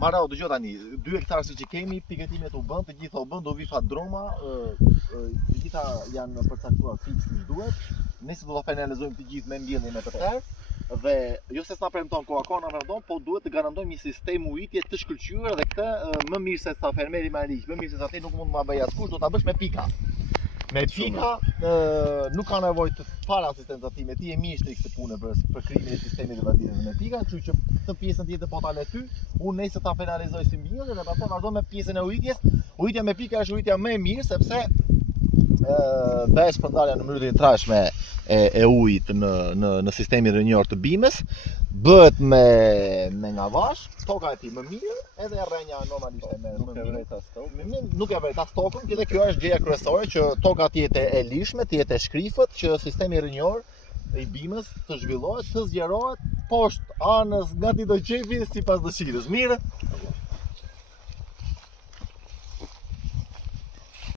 Marrau, dëgjoj tani, 2 hektarë siç i kemi, pikëtimet u bën, të gjitha u bën, do vi fat droma, të gjitha janë përcaktuar fiks si duhet. Nëse do ta finalizojmë të gjithë me mbjelljen e tërë, dhe jo se s'na premton koha na premton, po duhet të garantojmë një sistem ujitje të shkëlqyer dhe këtë më mirë se sa fermeri Mariq, më mirë se sa ti nuk mund të ma bëj askush, do ta bësh me pika. Me pika nuk ka nevojë të para asistenca time, ti e mirë të këtë punë për krijimin e sistemit të vazhdimit me pika, kështu që këtë pjesën tjetër po ta le ty, unë nëse ta finalizoj si mbjellje dhe pastaj vazhdo me pjesën e ujitjes. Ujitja me pika është ujitja më e mirë sepse bëhet shpërndarja në mënyrë të trashme e ujit në sistemin rrënjor të bimës, bëhet me ngavash, toka e tij më mirë, edhe rrënja normalisht nuk e vret as tokën, dhe kjo është gjëja kryesore që toka të jetë e lishme, të jetë e shkrifët, që sistemi rrënjor i bimës të zhvillohet, të zgjerohet poshtë anës nga ti do qefi sipas dëshirës. Mirë?